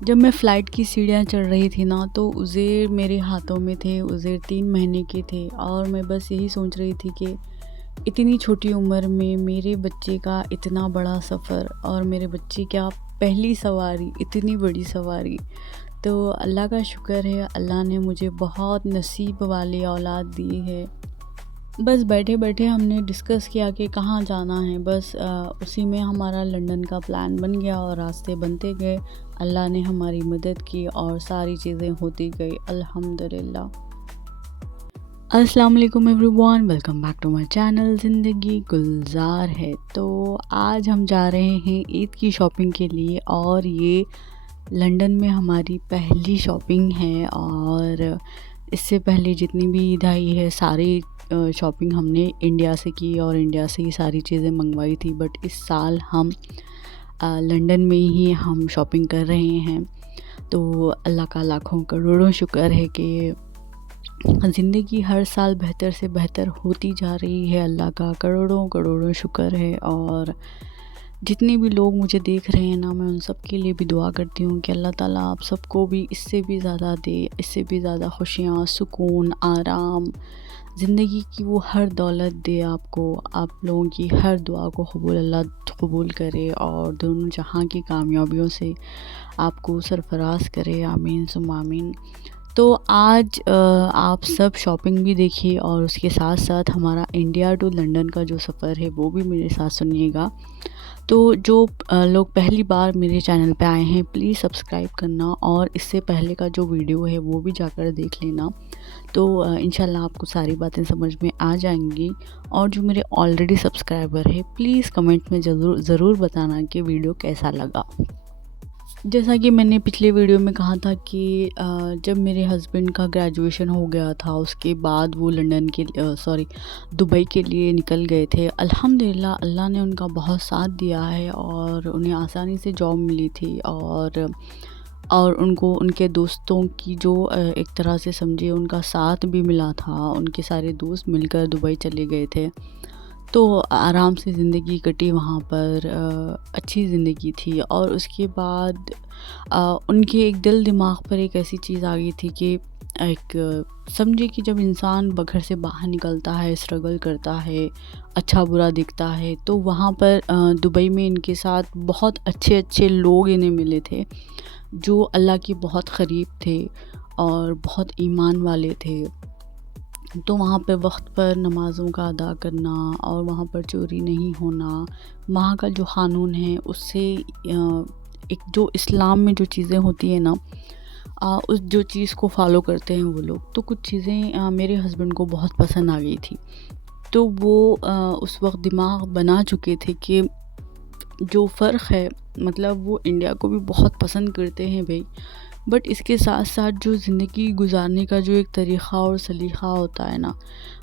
جب میں فلائٹ کی سیڑھیاں چڑھ رہی تھی نا تو عزیر میرے ہاتھوں میں تھے. عزیر 3 مہینے کے تھے اور میں بس یہی سوچ رہی تھی کہ اتنی چھوٹی عمر میں میرے بچے کا اتنا بڑا سفر اور میرے بچے کا پہلی سواری، اتنی بڑی سواری. تو اللہ کا شکر ہے، اللہ نے مجھے بہت نصیب والی اولاد دی ہے. بس بیٹھے بیٹھے ہم نے ڈسکس کیا کہ کہاں جانا ہے. بس اسی میں ہمارا لنڈن کا پلان بن گیا اور راستے بنتے گئے. اللہ نے ہماری مدد کی اور ساری چیزیں ہوتی گئی الحمدللہ. السلام علیکم everyone, welcome back to my channel زندگی گلزار ہے. تو آج ہم جا رہے ہیں عید کی شاپنگ کے لیے اور یہ لنڈن میں ہماری پہلی شاپنگ ہے. اور اس سے پہلے جتنی بھی عید آئی ہے ساری شاپنگ ہم نے انڈیا سے کی اور انڈیا سے ہی ساری چیزیں منگوائی تھی. بٹ اس سال ہم لنڈن میں ہی ہم شاپنگ کر رہے ہیں. تو اللہ کا لاکھوں کروڑوں شکر ہے کہ زندگی ہر سال بہتر سے بہتر ہوتی جا رہی ہے. اللہ کا کروڑوں کروڑوں شکر ہے. اور جتنے بھی لوگ مجھے دیکھ رہے ہیں نا، میں ان سب کے لیے بھی دعا کرتی ہوں کہ اللہ تعالیٰ آپ سب کو بھی اس سے بھی زیادہ دے، اس سے بھی زیادہ خوشیاں، سکون، آرام، زندگی کی وہ ہر دولت دے آپ کو. آپ لوگوں کی ہر دعا کو اللہ قبول کرے اور دونوں جہاں کی کامیابیوں سے آپ کو سرفراز کرے. آمین ثم آمین. تو آج آپ سب شاپنگ بھی دیکھیے اور اس کے ساتھ ساتھ ہمارا انڈیا ٹو لنڈن کا جو سفر ہے وہ بھی میرے ساتھ سنیے گا. تو جو لوگ پہلی بار میرے چینل پہ آئے ہیں پلیز سبسکرائب کرنا اور اس سے پہلے کا جو ویڈیو ہے وہ بھی جا کر دیکھ لینا. تو انشاءاللہ آپ کو ساری باتیں سمجھ میں آ جائیں گی. اور جو میرے آلریڈی سبسکرائبر ہے پلیز کمنٹ میں ضرور بتانا کہ ویڈیو کیسا لگا. جیسا کہ میں نے پچھلے ویڈیو میں کہا تھا کہ جب میرے ہسبینڈ کا گریجویشن ہو گیا تھا اس کے بعد وہ دبئی کے لیے نکل گئے تھے. الحمدللہ اللہ نے ان کا بہت ساتھ دیا ہے اور انہیں آسانی سے جاب ملی تھی. اور ان کو ان کے دوستوں کی جو ایک طرح سے سمجھے ان کا ساتھ بھی ملا تھا. ان کے سارے دوست مل کر دبئی چلے گئے تھے. تو آرام سے زندگی کٹی وہاں پر، اچھی زندگی تھی. اور اس کے بعد ان کے ایک دل دماغ پر ایک ایسی چیز آ گئی تھی کہ ایک سمجھے کہ جب انسان گھر سے باہر نکلتا ہے، اسٹرگل کرتا ہے، اچھا برا دکھتا ہے، تو وہاں پر دبئی میں ان کے ساتھ بہت اچھے لوگ انہیں ملے تھے جو اللہ کے بہت قریب تھے اور بہت ایمان والے تھے. تو وہاں پہ وقت پر نمازوں کا ادا کرنا اور وہاں پر چوری نہیں ہونا، وہاں کا جو قانون ہے اس سے ایک جو اسلام میں جو چیزیں ہوتی ہیں نا، اس جو چیز کو فالو کرتے ہیں وہ لوگ. تو کچھ چیزیں میرے ہسبینڈ کو بہت پسند آ گئی تھی. تو وہ اس وقت دماغ بنا چکے تھے کہ جو فرق ہے، مطلب وہ انڈیا کو بھی بہت پسند کرتے ہیں بھائی، بٹ اس کے ساتھ ساتھ جو زندگی گزارنے کا جو ایک طریقہ اور سلیقہ ہوتا ہے نا،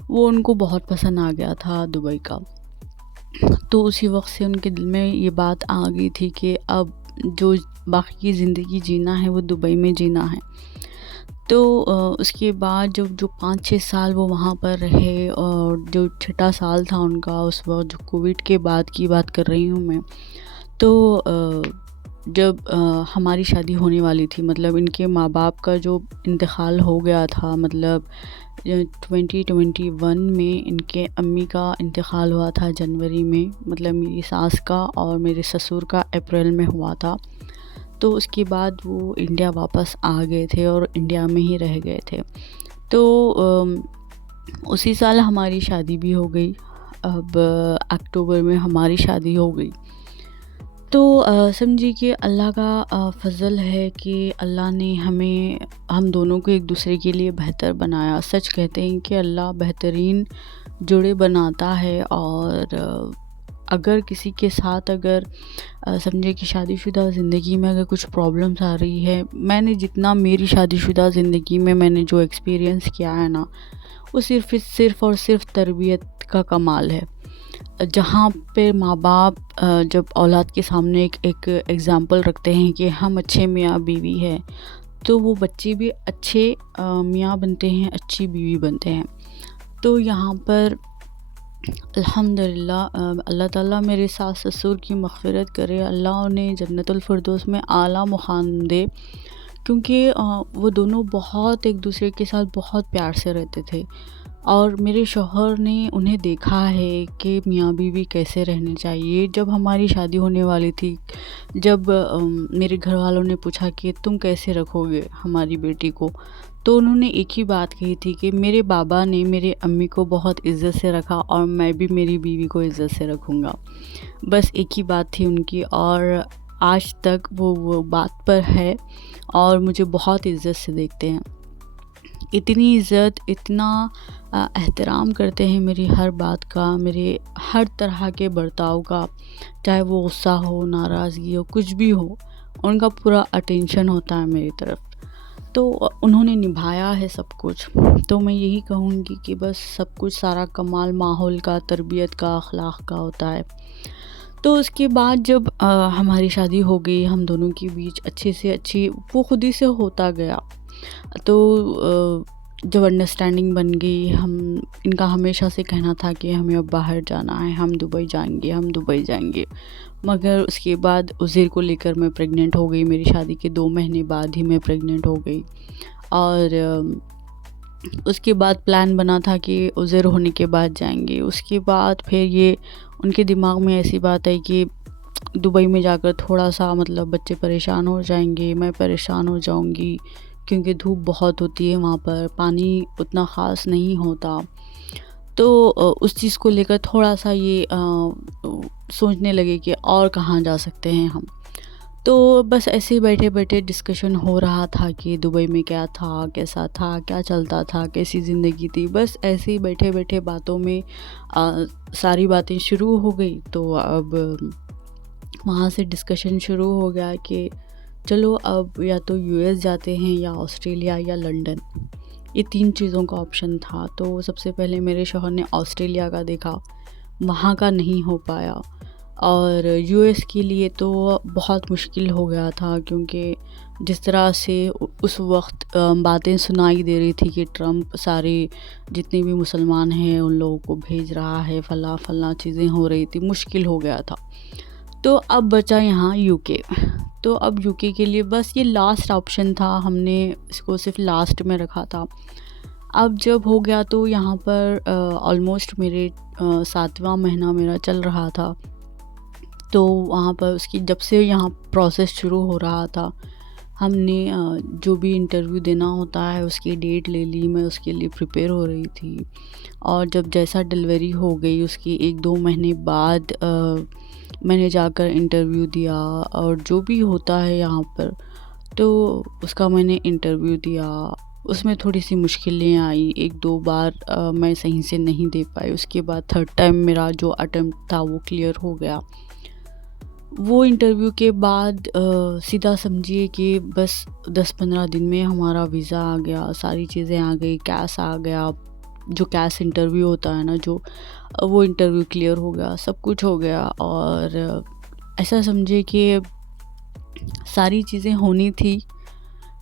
وہ ان کو بہت پسند آ گیا تھا دبئی کا. تو اسی وقت سے ان کے دل میں یہ بات آ گئی تھی کہ اب جو باقی کی زندگی جینا ہے وہ دبئی میں جینا ہے. تو اس کے بعد جب جو 5-6 سال وہ وہاں پر رہے اور جو 6واں سال تھا ان کا، اس وقت جو کووڈ کے بعد کی بات کر رہی ہوں میں، تو جب ہماری شادی ہونے والی تھی، مطلب ان کے ماں باپ کا جو انتقال ہو گیا تھا، مطلب 2021 میں ان کے امی کا انتقال ہوا تھا جنوری میں، مطلب میری ساس کا، اور میرے سسر کا اپریل میں ہوا تھا. تو اس کے بعد وہ انڈیا واپس آ گئے تھے اور انڈیا میں ہی رہ گئے تھے. تو اسی سال ہماری شادی بھی ہو گئی. اب اکتوبر میں ہماری شادی ہو گئی. تو سمجھیے کہ اللہ کا فضل ہے کہ اللہ نے ہم دونوں کو ایک دوسرے کے لیے بہتر بنایا. سچ کہتے ہیں کہ اللہ بہترین جوڑے بناتا ہے. اور اگر کسی کے ساتھ سمجھے کہ شادی شدہ زندگی میں اگر کچھ پرابلمس آ رہی ہے، میں نے جتنا میری شادی شدہ زندگی میں نے جو ایکسپیرینس کیا ہے نا، وہ صرف اور صرف تربیت کا کمال ہے. جہاں پہ ماں باپ جب اولاد کے سامنے ایک ایگزامپل رکھتے ہیں کہ ہم اچھے میاں بیوی ہیں، تو وہ بچے بھی اچھے میاں بنتے ہیں، اچھی بیوی بنتے ہیں. تو یہاں پر الحمدللہ اللہ تعالیٰ میرے ساس سسر کی مغفرت کرے، اللہ انہیں جنت الفردوس میں اعلیٰ مقام دے، کیونکہ وہ دونوں بہت ایک دوسرے کے ساتھ بہت پیار سے رہتے تھے، اور میرے شوہر نے انہیں دیکھا ہے کہ میاں بیوی کیسے رہنے چاہیے۔ جب ہماری شادی ہونے والی تھی، جب میرے گھر والوں نے پوچھا کہ تم کیسے رکھو گے ہماری بیٹی کو، تو انہوں نے ایک ہی بات کہی تھی کہ میرے بابا نے میرے امی کو بہت عزت سے رکھا اور میں بھی میری بیوی کو عزت سے رکھوں گا۔ بس ایک ہی بات تھی ان کی، اور آج تک وہ بات پر ہے اور مجھے بہت عزت سے دیکھتے ہیں۔ اتنی عزت، اتنا احترام کرتے ہیں میری ہر بات کا، میرے ہر طرح کے برتاؤ کا، چاہے وہ غصہ ہو، ناراضگی ہو، کچھ بھی ہو، ان کا پورا اٹینشن ہوتا ہے میری طرف۔ تو انہوں نے نبھایا ہے سب کچھ، تو میں یہی کہوں گی کہ بس سب کچھ، سارا کمال ماحول کا، تربیت کا، اخلاق کا ہوتا ہے۔ تو اس کے بعد جب ہماری شادی ہو گئی، ہم دونوں کے بیچ اچھے سے اچھی وہ خود ہی سے ہوتا گیا، تو جب انڈرسٹینڈنگ بن گئی، ان کا ہمیشہ سے کہنا تھا کہ ہمیں اب باہر جانا ہے، ہم دبئی جائیں گے، ہم دبئی جائیں گے، مگر اس کے بعد عزیر کو لے کر میں پریگننٹ ہو گئی۔ میری شادی کے 2 مہینے بعد ہی میں پریگننٹ ہو گئی، اور اس کے بعد پلان بنا تھا کہ عزیر ہونے کے بعد جائیں گے۔ اس کے بعد پھر یہ ان کے دماغ میں ایسی بات ہے کہ دبئی میں جا کر تھوڑا سا مطلب بچے پریشان ہو جائیں گے، میں پریشان ہو جاؤں گی، کیونکہ دھوپ بہت ہوتی ہے وہاں پر، پانی اتنا خاص نہیں ہوتا، تو اس چیز کو لے کر تھوڑا سا یہ سوچنے لگے کہ اور کہاں جا سکتے ہیں ہم۔ تو بس ایسے ہی بیٹھے بیٹھے ڈسکشن ہو رہا تھا کہ دبئی میں کیا تھا، کیسا تھا، کیا چلتا تھا، کیسی زندگی تھی، بس ایسے ہی بیٹھے بیٹھے باتوں میں ساری باتیں شروع ہو گئی۔ تو اب وہاں سے ڈسکشن شروع ہو گیا کہ چلو اب یا تو US جاتے ہیں، یا آسٹریلیا، یا لنڈن، یہ 3 چیزوں کا آپشن تھا۔ تو سب سے پہلے میرے شوہر نے آسٹریلیا کا دیکھا، وہاں کا نہیں ہو پایا، اور US کے لیے تو بہت مشکل ہو گیا تھا، کیونکہ جس طرح سے اس وقت باتیں سنائی دے رہی تھی کہ ٹرمپ سارے جتنے بھی مسلمان ہیں ان لوگوں کو بھیج رہا ہے، فلاں فلاں چیزیں ہو رہی تھی، مشکل ہو گیا تھا۔ تو اب بچا یہاں UK، تو اب UK کے لیے بس یہ لاسٹ آپشن تھا، ہم نے اس کو صرف لاسٹ میں رکھا تھا۔ اب جب ہو گیا تو یہاں پر آلموسٹ میرے 7واں مہینہ میرا چل رہا تھا، تو وہاں پر اس کی جب سے یہاں پروسیس شروع ہو رہا تھا، ہم نے جو بھی انٹرویو دینا ہوتا ہے اس کی ڈیٹ لے لی، میں اس کے لیے پریپیئر ہو رہی تھی، اور جب جیسا ڈیلیوری ہو گئی اس کی 1-2 مہینے بعد میں نے جا کر انٹرویو دیا، اور جو بھی ہوتا ہے یہاں پر تو اس کا میں نے انٹرویو دیا۔ اس میں تھوڑی سی مشکلیں آئی، 1-2 بار میں صحیح سے نہیں دے پائی، اس کے بعد 3rd ٹائم میرا جو اٹیمپٹ تھا وہ کلیئر ہو گیا۔ وہ انٹرویو کے بعد سیدھا سمجھیے کہ بس 10-15 دن میں ہمارا ویزا آ گیا، ساری چیزیں آ گئی، کیس آ گیا، جو کیس انٹرویو ہوتا ہے نا، جو وہ انٹرویو کلیئر ہو گیا، سب کچھ ہو گیا، اور ایسا سمجھے کہ ساری چیزیں ہونی تھی۔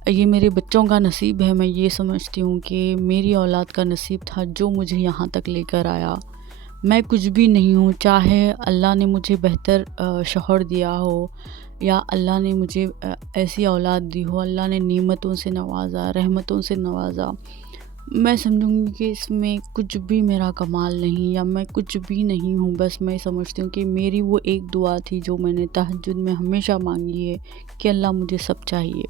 یہ میرے بچوں کا نصیب ہے، میں یہ سمجھتی ہوں کہ میری اولاد کا نصیب تھا جو مجھے یہاں تک لے کر آیا۔ میں کچھ بھی نہیں ہوں، چاہے اللہ نے مجھے بہتر شوہر دیا ہو، یا اللہ نے مجھے ایسی اولاد دی ہو، اللہ نے نعمتوں سے نوازا، رحمتوں سے نوازا، میں سمجھوں گی کہ اس میں کچھ بھی میرا کمال نہیں، یا میں کچھ بھی نہیں ہوں۔ بس میں سمجھتی ہوں کہ میری وہ ایک دعا تھی جو میں نے تہجد میں ہمیشہ مانگی ہے کہ اللہ مجھے سب چاہیے،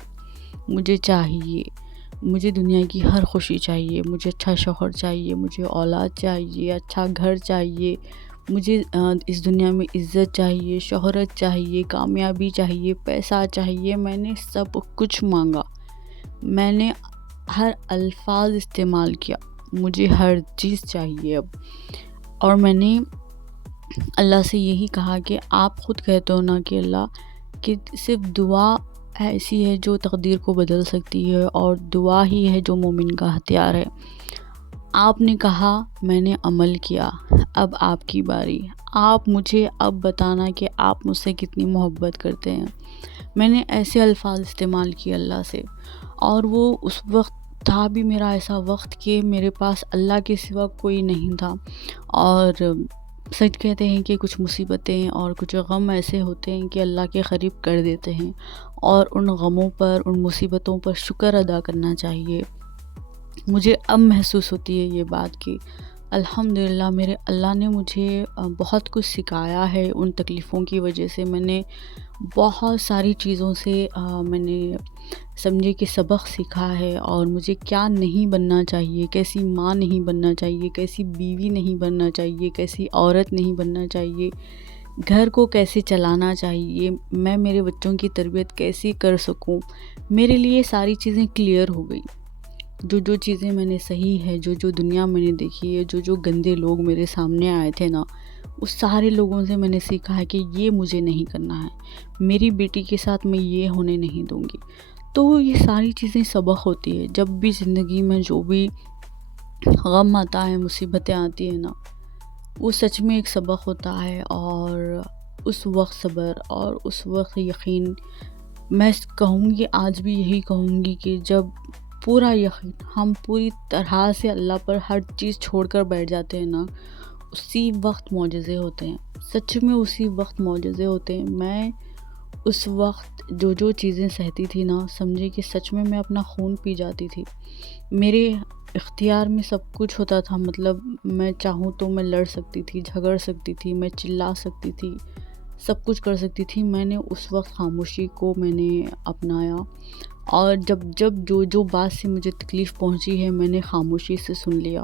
مجھے دنیا کی ہر خوشی چاہیے، مجھے اچھا شوہر چاہیے، مجھے اولاد چاہیے، اچھا گھر چاہیے، مجھے اس دنیا میں عزت چاہیے، شہرت چاہیے، کامیابی چاہیے، پیسہ چاہیے۔ میں نے سب کچھ مانگا، میں نے ہر الفاظ استعمال کیا، مجھے ہر چیز چاہیے اب، اور میں نے اللہ سے یہی کہا کہ آپ خود کہتے ہو نا کہ اللہ، کہ صرف دعا ایسی ہے جو تقدیر کو بدل سکتی ہے، اور دعا ہی ہے جو مومن کا ہتھیار ہے۔ آپ نے کہا، میں نے عمل کیا، اب آپ کی باری، آپ مجھے اب بتانا کہ آپ مجھ سے کتنی محبت کرتے ہیں۔ میں نے ایسے الفاظ استعمال کیے اللہ سے، اور وہ اس وقت تھا بھی میرا ایسا وقت کہ میرے پاس اللہ کے سوا کوئی نہیں تھا، اور سچ کہتے ہیں کہ کچھ مصیبتیں اور کچھ غم ایسے ہوتے ہیں کہ اللہ کے قریب کر دیتے ہیں، اور ان غموں پر، ان مصیبتوں پر شکر ادا کرنا چاہیے۔ مجھے اب محسوس ہوتی ہے یہ بات کہ الحمدللہ میرے اللہ نے مجھے بہت کچھ سکھایا ہے۔ ان تکلیفوں کی وجہ سے میں نے بہت ساری چیزوں سے میں نے سمجھے کہ سبق سیکھا ہے، اور مجھے کیا نہیں بننا چاہیے، کیسی ماں نہیں بننا چاہیے، کیسی بیوی نہیں بننا چاہیے، کیسی عورت نہیں بننا چاہیے، گھر کو کیسے چلانا چاہیے، میں میرے بچوں کی تربیت کیسے کر سکوں۔ میرے لیے ساری چیزیں کلیئر ہو گئی۔ جو چیزیں میں نے صحیح ہے، جو دنیا میں نے دیکھی ہے، جو گندے لوگ میرے سامنے آئے تھے نا، اس سارے لوگوں سے میں نے سیکھا ہے کہ یہ مجھے نہیں کرنا ہے، میری بیٹی کے ساتھ میں یہ ہونے نہیں دوں گی۔ تو یہ ساری چیزیں سبق ہوتی ہے۔ جب بھی زندگی میں جو بھی غم آتا ہے، مصیبتیں آتی ہیں نا، وہ سچ میں ایک سبق ہوتا ہے، اور اس وقت صبر اور اس وقت یقین، میں کہوں گی، آج بھی یہی کہوں گی کہ جب پورا یقین، ہم پوری طرح سے اللہ پر ہر چیز چھوڑ کر بیٹھ جاتے ہیں نا، اسی وقت معجزے ہوتے ہیں، سچ میں اسی وقت معجزے ہوتے ہیں۔ میں اس وقت جو چیزیں سہتی تھی نا، سمجھے کہ سچ میں اپنا خون پی جاتی تھی۔ میرے اختیار میں سب کچھ ہوتا تھا، مطلب میں چاہوں تو میں لڑ سکتی تھی، جھگڑ سکتی تھی، میں چلا سکتی تھی، سب کچھ کر سکتی تھی۔ میں نے اس وقت خاموشی کو میں نے اپنایا، اور جب جو بات سے مجھے تکلیف پہنچی ہے، میں نے خاموشی سے سن لیا،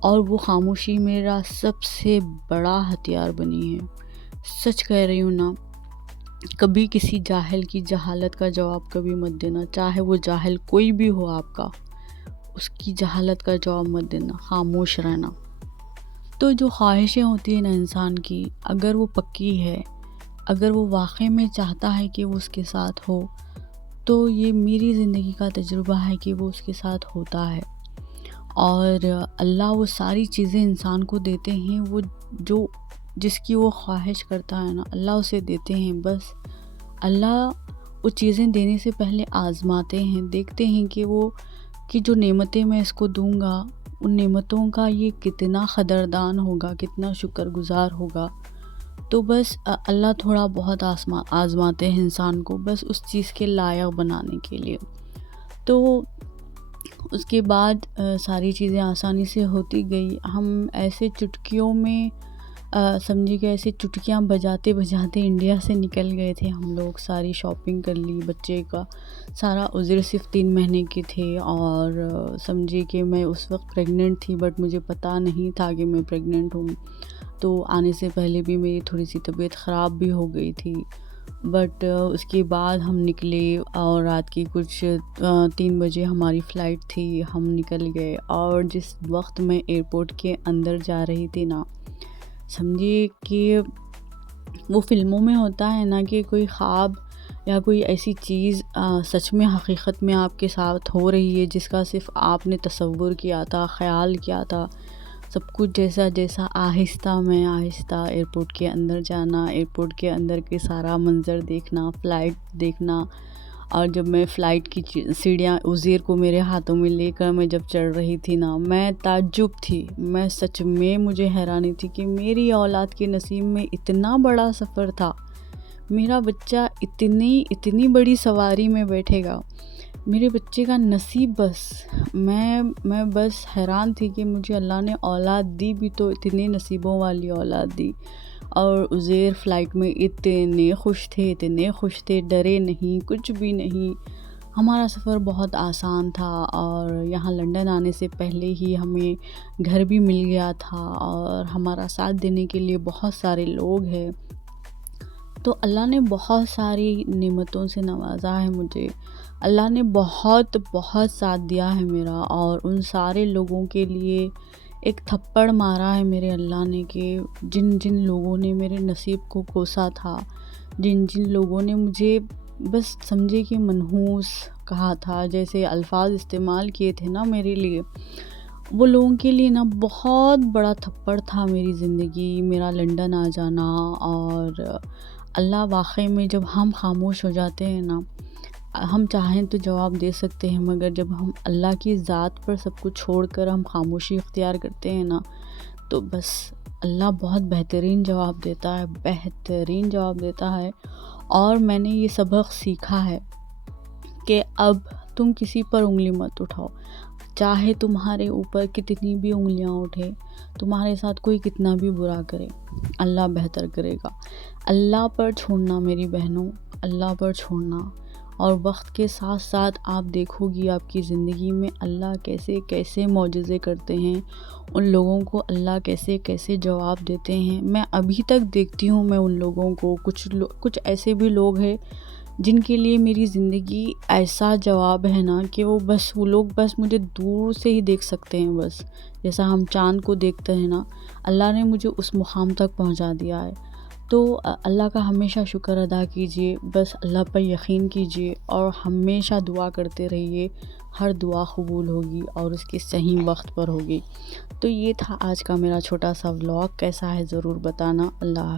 اور وہ خاموشی میرا سب سے بڑا ہتھیار بنی ہے۔ سچ کہہ رہی ہوں نا، کبھی کسی جاہل کی جہالت کا جواب کبھی مت دینا، چاہے وہ جاہل کوئی بھی ہو آپ کا، اس کی جہالت کا جواب مت دینا، خاموش رہنا۔ تو جو خواہشیں ہوتی ہیں نا انسان کی، اگر وہ پکی ہے، اگر وہ واقعی میں چاہتا ہے کہ وہ اس کے ساتھ ہو، تو یہ میری زندگی کا تجربہ ہے کہ وہ اس کے ساتھ ہوتا ہے، اور اللہ وہ ساری چیزیں انسان کو دیتے ہیں، وہ جس کی وہ خواہش کرتا ہے نا، اللہ اسے دیتے ہیں۔ بس اللہ وہ چیزیں دینے سے پہلے آزماتے ہیں، دیکھتے ہیں کہ جو نعمتیں میں اس کو دوں گا، ان نعمتوں کا یہ کتنا قدردان ہوگا، کتنا شکر گزار ہوگا۔ تو بس اللہ تھوڑا بہت آزماتے ہیں انسان کو، بس اس چیز کے لائق بنانے کے لیے۔ تو اس کے بعد ساری چیزیں آسانی سے ہوتی گئی۔ ہم ایسے چٹکیوں میں سمجھے کہ ایسے چٹکیاں بجاتے بجاتے انڈیا سے نکل گئے تھے ہم لوگ، ساری شاپنگ کر لی، بچے کا سارا عذر صرف 3 مہینے کے تھے، اور سمجھے کہ میں اس وقت پریگننٹ تھی، بٹ مجھے پتہ نہیں تھا کہ میں پریگننٹ ہوں۔ تو آنے سے پہلے بھی میری تھوڑی سی طبیعت خراب بھی ہو گئی تھی، بٹ اس کے بعد ہم نکلے، اور رات کی کچھ 3 بجے ہماری فلائٹ تھی، ہم نکل گئے، اور جس وقت میں ایئرپورٹ کے اندر جا رہی تھی نا، سمجھیے کہ وہ فلموں میں ہوتا ہے نا کہ کوئی خواب یا کوئی ایسی چیز سچ میں حقیقت میں آپ کے ساتھ ہو رہی ہے، جس کا صرف آپ نے تصور کیا تھا، خیال کیا تھا، سب کچھ جیسا آہستہ ایئرپورٹ کے اندر جانا، ایئرپورٹ کے اندر کے سارا منظر دیکھنا، فلائٹ دیکھنا، اور جب میں فلائٹ کی سیڑھیاں عزیر کو میرے ہاتھوں میں لے کر میں جب چڑھ رہی تھی نا، میں تعجب تھی، میں سچ میں مجھے حیرانی تھی کہ میری اولاد کے نصیب میں اتنا بڑا سفر تھا، میرا بچہ اتنی بڑی سواری میں بیٹھے گا، میرے بچے کا نصیب۔ بس میں بس حیران تھی کہ مجھے اللہ نے اولاد دی بھی تو اتنے نصیبوں والی اولاد دی۔ اور عزیر فلائٹ میں اتنے خوش تھے، ڈرے نہیں، کچھ بھی نہیں۔ ہمارا سفر بہت آسان تھا، اور یہاں لنڈن آنے سے پہلے ہی ہمیں گھر بھی مل گیا تھا، اور ہمارا ساتھ دینے کے لیے بہت سارے لوگ ہیں۔ تو اللہ نے بہت ساری نعمتوں سے نوازا ہے مجھے، اللہ نے بہت ساتھ دیا ہے میرا، اور ان سارے لوگوں کے لیے ایک تھپڑ مارا ہے میرے اللہ نے، کہ جن لوگوں نے میرے نصیب کو کوسا تھا، جن لوگوں نے مجھے بس سمجھے کہ منحوس کہا تھا، جیسے الفاظ استعمال کیے تھے نا میرے لیے، وہ لوگوں کے لیے نا بہت بڑا تھپڑ تھا میری زندگی، میرا لنڈن آ جانا۔ اور اللہ واقعی میں جب ہم خاموش ہو جاتے ہیں نا، ہم چاہیں تو جواب دے سکتے ہیں، مگر جب ہم اللہ کی ذات پر سب کچھ چھوڑ کر ہم خاموشی اختیار کرتے ہیں نا، تو بس اللہ بہت بہترین جواب دیتا ہے، بہترین جواب دیتا ہے۔ اور میں نے یہ سبق سیکھا ہے کہ اب تم کسی پر انگلی مت اٹھاؤ، چاہے تمہارے اوپر کتنی بھی انگلیاں اٹھے، تمہارے ساتھ کوئی کتنا بھی برا کرے، اللہ بہتر کرے گا۔ اللہ پر چھوڑنا میری بہنوں، اللہ پر چھوڑنا۔ اور وقت کے ساتھ ساتھ آپ دیکھو گی آپ کی زندگی میں اللہ کیسے کیسے معجزے کرتے ہیں، ان لوگوں کو اللہ کیسے کیسے جواب دیتے ہیں۔ میں ابھی تک دیکھتی ہوں، میں ان لوگوں کو کچھ ایسے بھی لوگ ہیں جن کے لیے میری زندگی ایسا جواب ہے نا کہ وہ لوگ بس مجھے دور سے ہی دیکھ سکتے ہیں، بس جیسا ہم چاند کو دیکھتے ہیں نا، اللہ نے مجھے اس مقام تک پہنچا دیا ہے۔ تو اللہ کا ہمیشہ شکر ادا کیجئے، بس اللہ پر یقین کیجئے اور ہمیشہ دعا کرتے رہیے، ہر دعا قبول ہوگی اور اس کے صحیح وقت پر ہوگی۔ تو یہ تھا آج کا میرا چھوٹا سا ولاگ، کیسا ہے ضرور بتانا۔ اللہ حافظ۔